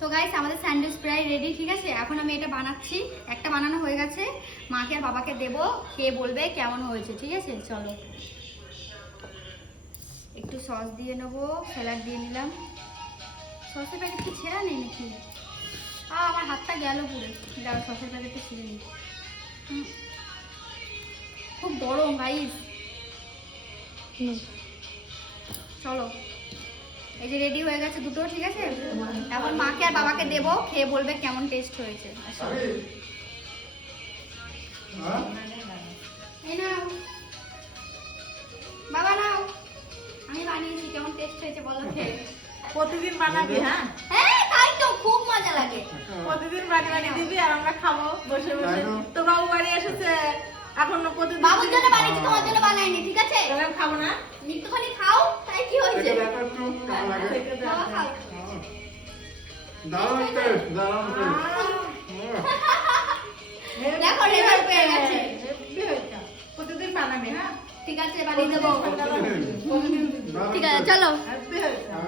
তো গাইস আমাদের স্যান্ডউইচ প্রায় রেডি, ঠিক আছে। এখন আমি এটা বানাচ্ছি, একটা বানানো হয়ে গেছে, মাকে আর বাবাকে দেবো, খেয়ে বলবে কেমন হয়েছে, ঠিক আছে। চলো একটু সস দিয়ে নেবো, স্যালাড দিয়ে নিলাম। সসের প্যাকেট কি ছেঁড়া নেই নাকি? আমার হাতটা গেল পুরো। দাও সসের প্যাকেটটা ছিঁড়ে নিই। খুব গরম গাইস। চলো এই যে রেডি হয়ে গেছে দুটো, ঠিক আছে। এখন মাকে আর বাবাকে দেবো, খেয়ে বলবে কেমন টেস্ট হয়েছে। এই নাও বাবা, নাও, আমি বানিয়েছি, কেমন টেস্ট হয়েছে বলো খেয়ে। প্রতিদিন বানাবি? হ্যাঁ হ্যাঁ তাই তো, খুব মজা লাগে। প্রতিদিন বানিয়ে দিবি আর আমরা খাবো বসে বসে। তো বাবু বাড়ি এসেছে, এখন প্রতিদিন বাবুর জন্য বানিয়েছি, তোমার জন্য বানাইনি, ঠিক আছে। তাহলে আমি খাবো না? একটুখানি খাও, তাই কি হয়েছে। বাবা খাও। দারুণ টেস্ট, দারুণ টেস্ট। দেখো রেজাল্ট পেয়ে গেছে। প্রতিদিন বানাবি? হ্যাঁ ঠিক আছে বানিয়ে দেবো। প্রতিদিন ঠিক আছে চলো। হ্যাপি হয়েছে।